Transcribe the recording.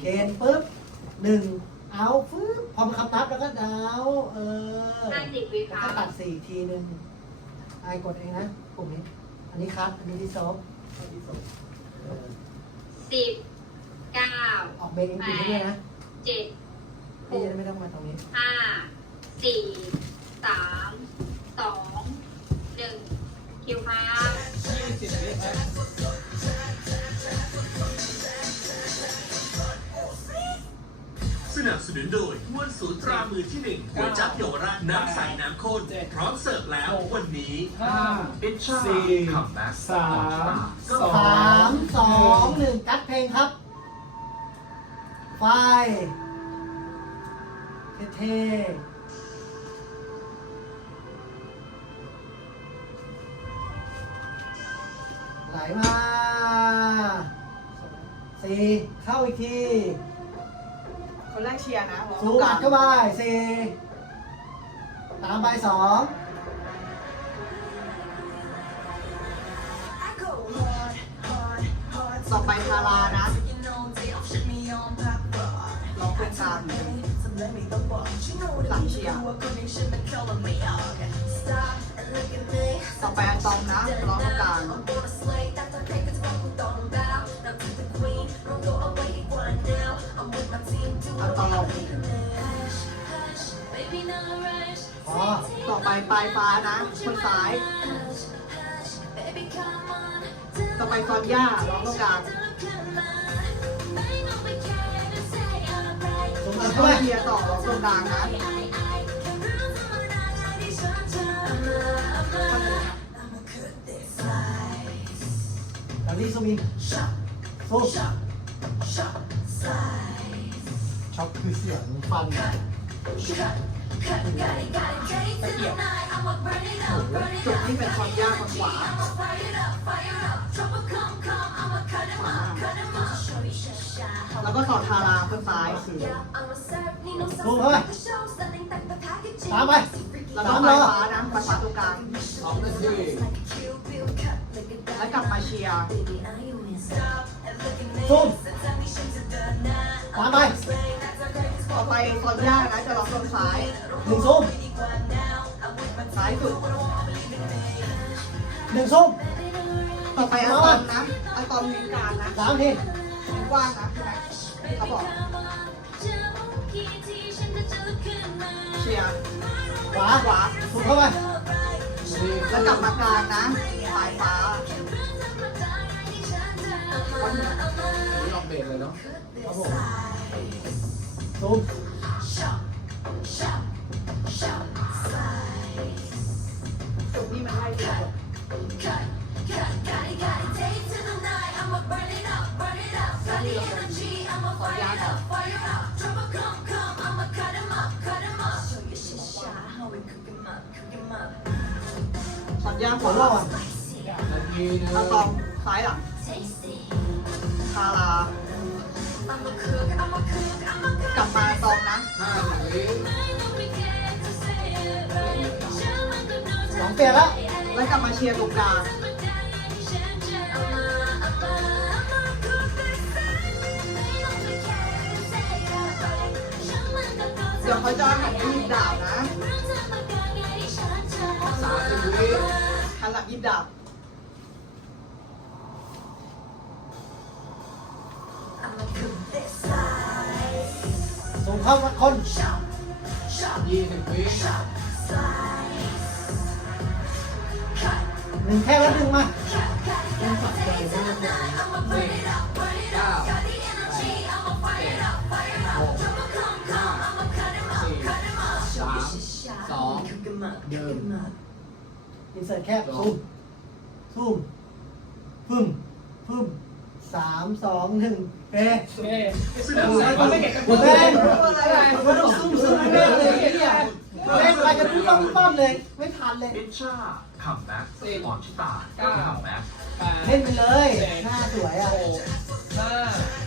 เกณฑ์ปุ๊บหนึ่งเอาปึ๊บพอมาคำนับแล้วก็ดาวเออห้าสิบวิแล้วครัก็บตัดสี่ทีหนึ่งไอกดเองนะกลุ่มนี้ อันนี้คัดอันนี้ที่ซอฟเออสิบเก้าออกเบรกเองดีด้วยนะเจ็ดพี่จะได้ไม่ต้องมาตรงนี้ ห้าสี่สามสองหนึ่งคิวครั สนับสนุนโดยม้วนสูตรตรามือที่หนึ่งหัวจับเยาวราชน้ำใสน้ำข้นพร้อมเสิร์ฟแล้ววันนี้ห้าเอชาสี่คัมแบ็กสามสองสามสองหนึ่งกัดเพลงครับ ไฟเท่ๆไหลมาสี่เข้าอีกที คนแรกเชียร์นะสูงอัดเข้าไปสี่ตามไปสองต่อไปทารานะร้องเป็นกลางหลังเชียร์ต่อไปอันตอมนะร้องตรงกลาง ไปปลายฟ้านะคนซ้าย ต่อไปตอนย่าร้องตรงกางสูงอัแล้ดวเข้าก็ไปเชียร์ต่อร้องตรงกลางนะแล้วนี่ซูมินฟูช็อกคือเสียงฟัน จุดที่เป็นตอนย่าคนขวาแล้วก็ต่อทาราคนซ้ายฟูเข้าไปตามไปแล้วก็ปลยฟ้านะปลายฟ้าตรงกลางสองนาทีแล้วกลับมาเชียร์ซูมตามไป ต่อไปตอนย่านะจะร้องตรงซ้ายหนึ่งซูมซ้ายสุดหนึ่งซูมต่อไปอัลตอมนะอัลตอมมีกลางนะสามทีกว้างนะใช่ไหมเขาบอกเชียร์ขวาขวาซูมเข้าไปสี่แล้วกลับมากลางนะปลายฟ้ารอบเบรกเลยเนาะครับผม ซูมจุดนี้มันไล่ดียวตอนย่าขขวาวาล่อก่อนนาทีหนึงอัลตอมซ้ายหลัง สองเปลี่ยนแล้วแล้วกลับมาเชียร์ตรงกลางเดี๋ยวเขาจะหันไปหยิบดาบนะสามสิบวิหันหลังหยิบดาบส่งเข้ามาคนยี่สิบวิห นึ่งแค่แล้วหนึ่งมาเป็นฝักเบรกนะสี่เดหกห้าสี่สามสองหนึ่งอินเสิร์ตแคบซูมซูมพึ่มพึ่มสามสองหนึ่งเป๊ะเอ๊ะสนับสนุนไม่เก็บกันเป๊ะมันต้องซูมซูมให้แม่เลยไอ้เนี่ย เล่นไปกันปุ๊บปั๊บปุ๊บปั๊บเลยไม่ทันเลยเอชาคัมแบ็กออนชิตาคัมแบ็กแปดเล่นไปเลยหน้าสวยอะหกห้าสี่สาม